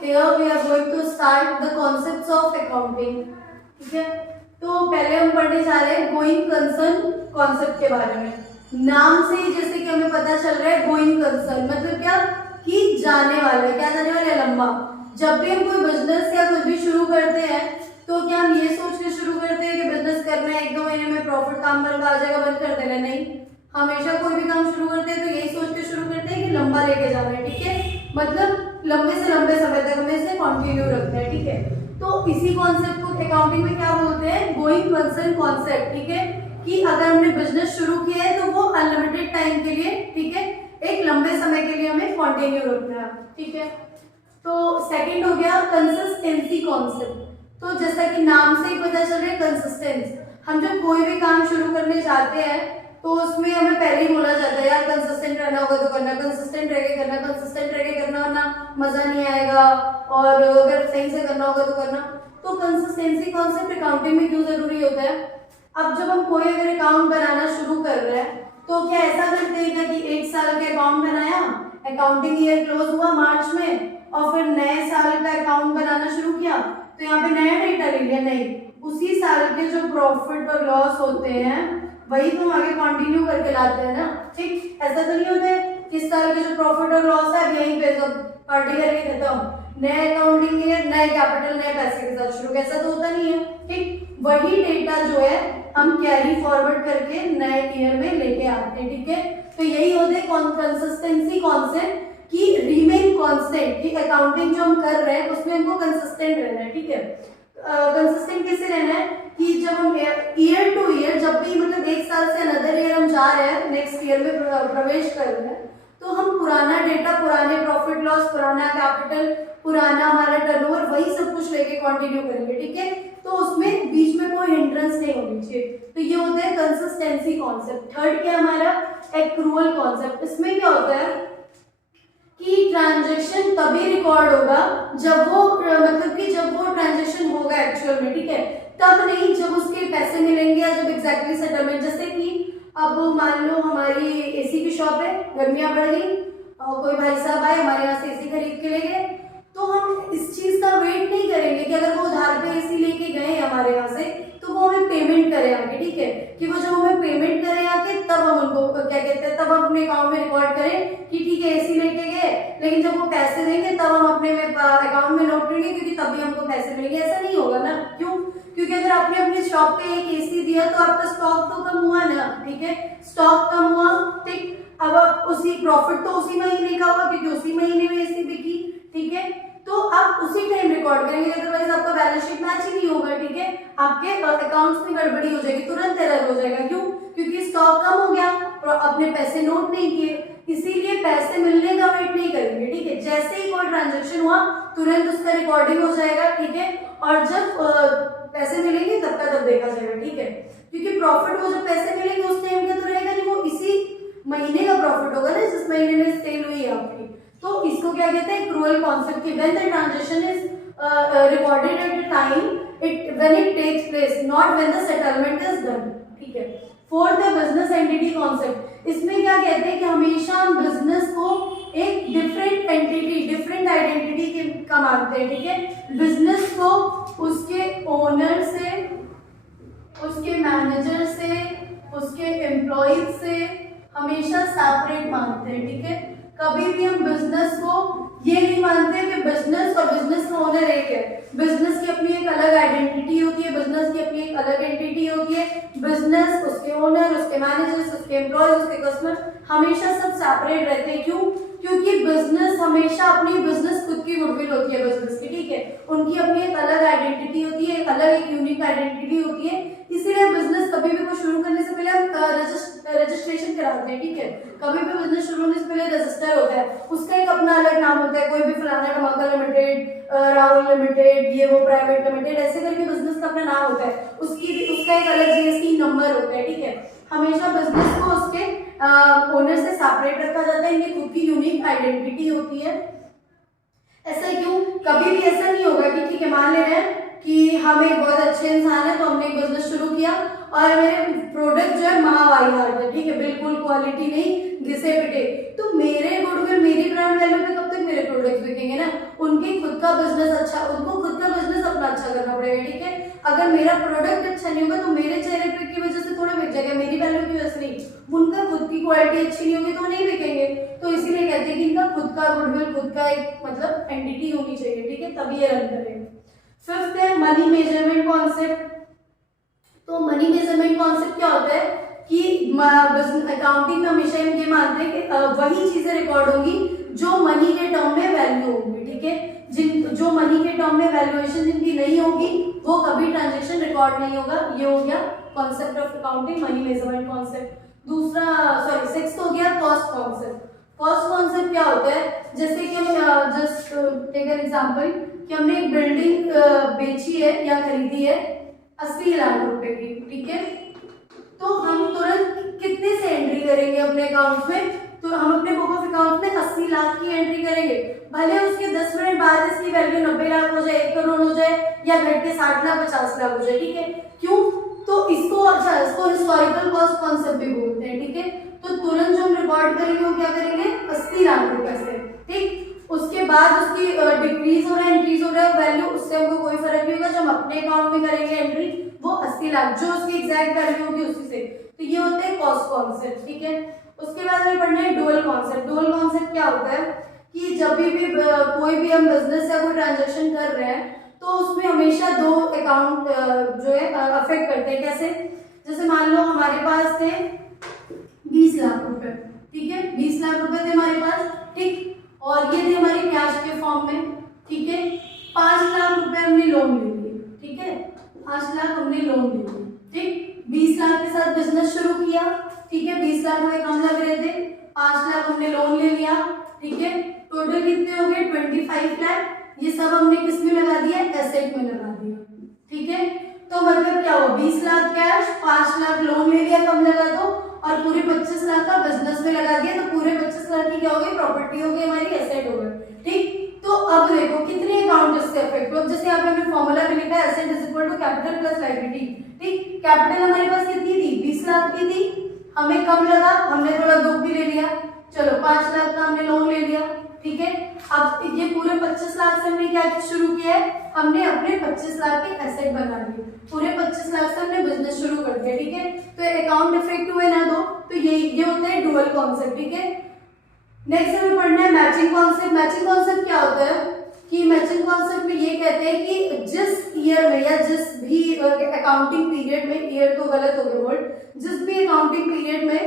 here we are going to start the concepts of accounting. ठीक है, तो पहले हम पढ़ने जा रहे हैं गोइंग कंसर्न कॉन्सेप्ट के बारे में। नाम से ही जैसे कि हमें पता चल रहा है गोइंग कंसर्न मतलब क्या कि जाने वाला, क्या जाने वाला, लंबा। जब भी हम कोई बिजनेस या कुछ भी शुरू करते हैं तो क्या हम ये सोच के शुरू करते हैं कि बिजनेस करना है, 1-2 महीने में प्रॉफिट काम बन आ जाएगा, बंद कर देना? नहीं, हमेशा कोई भी काम शुरू करते हैं तो यही सोच के शुरू करते हैं कि लंबा लेके जाना है। ठीक है, मतलब लंबे से लंबे समय तक हमें इसे कंटिन्यू रखना है। ठीक है, तो इसी कॉन्सेप्ट को अकाउंटिंग में क्या बोलते हैं? Going concern concept. ठीक है, कि अगर हमने बिजनेस शुरू किया है तो वो अनलिमिटेड टाइम के लिए, ठीक है, एक लंबे समय के लिए हमें कंटिन्यू रखना है। ठीक है, तो सेकंड हो गया कंसिस्टेंसी कॉन्सेप्ट। तो जैसा कि नाम से ही पता चल रहा है कंसिस्टेंस, हम जब कोई भी काम शुरू करने जाते हैं तो उसमें हमें पहले ही बोला जाता है यार कंसिस्टेंट रहना होगा तो करना, कंसिस्टेंट रह के करना, कंसिस्टेंट रह के करना, वरना मजा नहीं आएगा, और अगर सही से करना होगा तो करना। तो कंसिस्टेंसी कॉन्सेप्ट अकाउंटिंग में क्यों जरूरी होता है? अब जब हम कोई अगर अकाउंट बनाना शुरू कर रहे हैं तो क्या ऐसा करते हैं कि 1 साल के अकाउंट बनाया, अकाउंटिंग ईयर क्लोज हुआ मार्च में, और फिर नए साल का अकाउंट बनाना शुरू किया तो यहाँ पे नया डेटा ले लिया? नहीं, उसी साल के जो प्रॉफिट और लॉस होते हैं वही तो हम आगे कंटिन्यू करके लाते हैं ना। ठीक, ऐसा तो नहीं होता है कि साल के जो प्रॉफिट और लॉस है यहीं पे सब पार्टी करके खत्म, नए अकाउंटिंग ईयर नए कैपिटल नए पैसे के साथ शुरू, ऐसा तो होता नहीं है। ठीक, वही डेटा जो है हम कैरी फॉरवर्ड करके नए ईयर में लेके आते हैं। ठीक है, तो यही होता है कंसिस्टेंसी कॉन्सेप्ट कि रिमेन कांस्टेंट। ठीक, अकाउंटिंग जो हम कर रहे हैं उसमें हमको कंसिस्टेंट रहना है। ठीक है, कंसिस्टेंट कैसे रहना है कि जब हम ईयर टू ईयर, जब भी मतलब 1 साल से अनदर ईयर हम जा रहे हैं, नेक्स्ट ईयर में प्रवेश कर रहे हैं, तो हम पुराना डेटा, पुराने प्रॉफिट लॉस, पुराना कैपिटल, पुराना हमारा टर्नओवर, वही सब कुछ लेके कंटिन्यू करेंगे। ठीक है, तो उसमें बीच में कोई हिंड्रेंस नहीं होनी चाहिए। तो ये होता है कंसिस्टेंसी कॉन्सेप्ट। थर्ड क्या हमारा? Accrual concept. इसमें क्या होता है कि ट्रांजैक्शन तभी रिकॉर्ड होगा जब वो मतलब कि जब वो ट्रांजैक्शन होगा एक्चुअल में। ठीक है, तब नहीं जब उसके पैसे मिलेंगे या जब एग्जैक्टली सेटलमेंट। जैसे कि अब मान लो हमारी एसी की शॉप है, गर्मियां बढ़ गई और कोई भाई साहब आए हमारे यहाँ से एसी खरीद के ले गए, तो हम इस चीज का वेट नहीं करेंगे कि अगर वो उधार पे एसी लेके गए हमारे यहाँ से तो वो हमें पेमेंट करें आके। ठीक है, कि वो जब हमें पेमेंट करें आके तब हम उनको क्या कहते हैं, तब हम अपने अकाउंट में रिकॉर्ड करें कि ठीक है एसी लेके गए, लेकिन जब वो पैसे देंगे तब हम अपने अकाउंट में नोट करेंगे क्योंकि तभी हमको पैसे मिलेंगे। ऐसा नहीं होगा ना। क्यों? क्योंकि अगर आपने अपनी शॉप पे एक एसी दिया तो आपका स्टॉक तो कम हुआ ना। ठीक है, स्टॉक कम हुआ। ठीक, अब आप उसी प्रॉफिट तो उसी महीने का हुआ क्योंकि उसी महीने में एसी बिकी। ठीक है, तो आप उसी टाइम रिकॉर्ड करेंगे, अदरवाइज आपका बैलेंस शीट मैच ही नहीं होगा। ठीक है, आपके अकाउंट्स में गड़बड़ी हो जाएगी, तुरंत एरर हो जाएगा। क्यों? क्योंकि स्टॉक कम हो गया और अपने पैसे नोट नहीं किए, इसीलिए पैसे मिलने का वेट नहीं करेंगे। ठीक है, जैसे ही कोई ट्रांजैक्शन हुआ तुरंत उसका रिकॉर्डिंग हो जाएगा। ठीक है, और जब पैसे मिलेंगे तब का तब देखा जाएगा। ठीक है, क्योंकि प्रॉफिट वो जब पैसे मिलेंगे उस टाइम का तो रहेगा नहीं, वो इसी महीने का प्रॉफिट होगा ना जिस महीने में सेल हुई है आपकी। तो इसको क्या कहते हैं? एक्रूअल कॉन्सेप्ट की when the transaction is recorded at the time when it takes place, not when the settlement is done. ठीक है, फोर्थ है बिजनेस एंटिटी कॉन्सेप्ट। इसमें क्या कहते हैं कि हमेशा हम बिजनेस को एक डिफरेंट एंटिटी, डिफरेंट आइडेंटिटी का मानते हैं। ठीक है, बिजनेस को उसके ओनर से, उसके मैनेजर से, उसके एम्प्लॉयज से हमेशा सेपरेट मानते हैं। ठीक है, कभी भी हम बिजनेस को ये नहीं मानते कि बिजनेस और बिजनेस का ओनर एक है। बिजनेस की अपनी एक अलग आइडेंटिटी होती है, बिजनेस की अपनी एक अलग एंटिटी होती है। बिजनेस, उसके ओनर, उसके मैनेजर्स, उसके एम्प्लॉयज, उसके कस्टमर हमेशा सब सेपरेट रहते हैं। क्यों? क्योंकि बिजनेस हमेशा अपनी बिजनेस खुद की गुडविल होती है बिजनेस की। ठीक है, उनकी अपनी एक अलग आइडेंटिटी होती है, एक अलग एक यूनिक आइडेंटिटी होती है। इसीलिए बिजनेस कभी भी कुछ शुरू करने से पहले हम रजिस्ट्रेशन कराते हैं। ठीक है, कभी भी बिजनेस शुरू होने से पहले रजिस्टर होता है, उसका एक अपना अलग नाम होता है। कोई भी फलाना धमाका लिमिटेड, राहुल लिमिटेड, ये वो प्राइवेट लिमिटेड, ऐसे करके बिजनेस का अपना नाम होता है, उसका एक अलग जीएसटी नंबर होता है। ठीक है, हमेशा बिजनेस को उसके ओनर से सेपरेट रखा जाता है, इनकी खुद की यूनिक आइडेंटिटी होती है। ऐसा क्यों? कभी भी ऐसा नहीं होगा कि ठीक है मान ले रहे हैं कि हम एक बहुत अच्छे इंसान है तो हमने एक बिजनेस शुरू किया और मेरे प्रोडक्ट जो है महावाहियात है। ठीक है, बिल्कुल क्वालिटी नहीं, घिसे पिटे, तो मेरे गुडविल, मेरी ब्रांड वैल्यू पे कब तक मेरे प्रोडक्ट्स बिकेंगे ना? उनकी खुद का बिजनेस अच्छा, उनको खुद का बिजनेस अपना अच्छा करना पड़ेगा, ठीक है। अगर मेरा प्रोडक्ट अच्छा नहीं होगा तो मेरे चेहरे पे की वजह से थोड़ा बिक जाएगा, मेरी वैल्यू की वजह से नहीं। उनका खुद की क्वालिटी अच्छी नहीं होगी तो नहीं बिकेंगे। तो इसीलिए कहते हैं कि इनका खुद का गुडविल, खुद का एक मतलब एंटिटी होनी चाहिए, ठीक है, तभी ये रन करेंगे। फिफ्थ है मनी मेजरमेंट कॉन्सेप्ट। तो मनी मेजरमेंट कॉन्सेप्ट क्या होता है कि अकाउंटिंग में हमेशा हम ये मानते हैं कि वही चीजें रिकॉर्ड होंगी जो मनी के टर्म में वैल्यू होगी, ठीक है। जो मनी के टर्म में वैल्यूएशन जिनकी नहीं होगी वो कभी ट्रांजेक्शन रिकॉर्ड नहीं होगा। ये हो गया concept of accounting, money measurement concept. दूसरा सॉरी सिक्स्थ हो गया कॉस्ट कॉन्सेप्ट। कॉस्ट कॉन्सेप्ट क्या होता है, जैसे कि हम जस्ट टेक एन एग्जांपल कि हमने एक बिल्डिंग बेची है या खरीदी है 80 लाख रुपए की, ठीक है। तो हम तुरंत कितने से एंट्री करेंगे अपने अकाउंट में, तो हम अपने बुक ऑफ अकाउंट में 80 लाख की एंट्री करेंगे। भले उसके 10 मिनट बाद इसकी वैल्यू 90 लाख हो जाए, 1 करोड़ हो जाए, या घट के 60 लाख 50 लाख हो जाए, ठीक है। क्यों? तो इसको इसको हिस्टोरिकल कॉस्ट कॉन्सेप्ट भी बोलते हैं, ठीक है। तो तुरंत जो हम रिकॉर्ड करेंगे वो क्या करेंगे 80 लाख रुपए से, ठीक। उसके बाद उसकी डिक्रीज हो रहा है इंक्रीज हो रहा है वैल्यू, उससे हमको कोई फर्क नहीं होगा। जो हम अपने अकाउंट में करेंगे एंट्री वो 80 लाख जो उसकी एग्जैक्ट वैल्यू होगी उसी से। तो ये होते हैं कॉस्ट कॉन्सेप्ट, ठीक है। उसके बाद हमें पढ़ना है डुअल कॉन्सेप्ट। डुअल कॉन्सेप्ट क्या होता है कि जब भी कोई भी हम बिजनेस या कोई ट्रांजेक्शन कर रहे हैं तो उसमें हमेशा दो अकाउंट जो है अफेक्ट करते हैं। कैसे? जैसे मान लो हमारे पास थे 20 लाख रुपए, ठीक है, 20 लाख रुपए थे हमारे पास, ठीक। और ये थे हमारे कैश के फॉर्म में, ठीक है। 5 लाख रुपए हमने लोन ले लिए, ठीक है, 5 लाख हमने लोन ले लिए, ठीक। 20 लाख के साथ बिजनेस शुरू किया, ठीक है, 20 लाख हमें कम लग रहे थे, 5 लाख हमने लोन ले लिया, ठीक है। टोटल कितने हो गए 25 लाख। ये सब हमने किस में लगा दिया, एसेट में लगा दिया, ठीक है। तो मतलब क्या हुआ 20 लाख कैश, 5 लाख लोन ले लिया कम लगा दो, और पूरे 25 लाख का बिजनेस में लगा दिया। तो पूरे 25 लाख की क्या हो गई, प्रॉपर्टी हो गई हमारी, एसेट हो गई, ठीक। तो अब देखो कितने अकाउंट इससे अफेक्ट हुए। जैसे यहाँ पे हमने फॉर्मूला में लिखा है asset is equal to capital plus liability, ठीक। कैपिटल हमारे पास कितनी थी 20 लाख की थी, हमें कम लगा, हमने थोड़ा दुख भी ले लिया, चलो 5 लाख का हमने लोन ले लिया, ठीक है। अब ये पूरे 25 लाख से हमने क्या शुरू किया है, हमने अपने 25 लाख के एसेट बना लिए, पूरे 25 लाख से हमने बिजनेस शुरू कर दिया, ठीक है। तो अकाउंट इफेक्ट हुए ना दो, तो ये होता है डुअल कॉन्सेप्ट, ठीक है। नेक्स्ट हमें पढ़ना है मैचिंग कॉन्सेप्ट। मैचिंग कॉन्सेप्ट क्या होता है कि मैचिंग कॉन्सेप्ट में ये कहते हैं कि जिस ईयर में या जिस भी अकाउंटिंग पीरियड में, ईयर तो गलत हो गया वर्ड, जिस भी अकाउंटिंग पीरियड में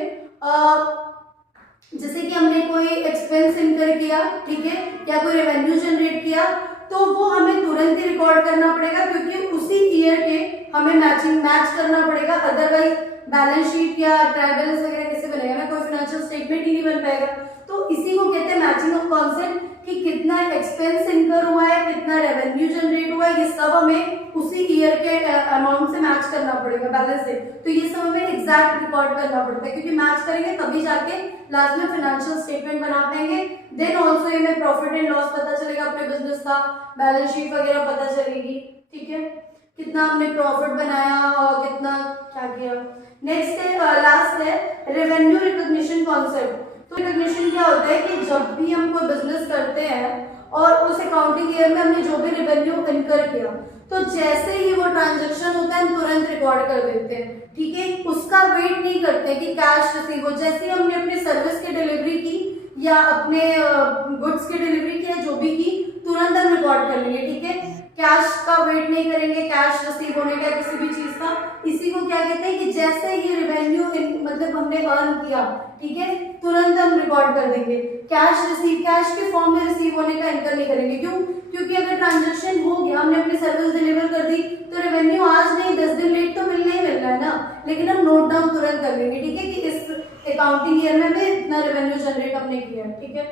जैसे कि हमने कोई एक्सपेंस इनकर किया, ठीक है, या कोई रेवेन्यू जनरेट किया, तो वो हमें तुरंत ही रिकॉर्ड करना पड़ेगा, क्योंकि उसी ईयर के हमें मैच करना पड़ेगा। अदरवाइज बैलेंस शीट या ट्रायल बैलेंस वगैरह कैसे बनेगा ना, कोई फाइनेंशियल स्टेटमेंट ही नहीं बन पाएगा। तो इसी को कहते हैं मैचिंग ऑफ कॉन्सेप्ट, कि कितना एक्सपेंस इनकर हुआ है, कितना रेवेन्यू जनरेट हुआ है, ये सब हमें उसी ईयर के अमाउंट से मैच करना पड़ेगा, बैलेंस से। तो ये सब हमें एग्जैक्ट रिकॉर्ड करना पड़ता है, क्योंकि मैच करेंगे तभी जाके लास्ट में फाइनेंशियल स्टेटमेंट बना पाएंगे। देन ऑल्सो ये में प्रॉफिट एंड लॉस पता चलेगा अपने बिजनेस का, बैलेंस शीट वगैरह पता चलेगी, ठीक है, कितना हमने प्रॉफिट बनाया और कितना क्या किया। नेक्स्ट है लास्ट है रेवेन्यू रिकॉग्निशन कॉन्सेप्ट। तो रिकॉग्निशन क्या होता है कि जब भी हम कोई बिजनेस करते हैं और उस अकाउंटिंग ईयर में हमने जो भी रेवेन्यू इनकर किया, तो जैसे ही वो ट्रांजैक्शन होता है हम तुरंत रिकॉर्ड कर देते हैं, ठीक है। उसका वेट नहीं करते कि कैश रिसीव हो। जैसे हमने अपनी सर्विस की डिलीवरी की या अपने गुड्स की डिलीवरी की या जो भी की, तुरंत हम रिकॉर्ड कर लेंगे, ठीक है। कैश का वेट नहीं करेंगे, कैश रिसीव होने का किसी भी चीज का। इसी को क्या कहते हैं कि जैसे ही रेवेन्यू मतलब हमने अर्न किया, ठीक है, तुरंत हम रिकॉर्ड कर देंगे। कैश के फॉर्म में रिसीव होने का इनकर नहीं करेंगे। क्यों? क्योंकि अगर ट्रांजैक्शन हो गया, हमने अपनी सर्विस डिलीवर कर दी, तो रेवेन्यू आज नहीं 10 दिन लेट तो मिलना ही मिलना है ना, लेकिन हम नोट डाउन तुरंत कर लेंगे, ठीक है, कि इस अकाउंटिंग ईयर में हमें इतना रेवेन्यू जनरेट हमने किया, ठीक है।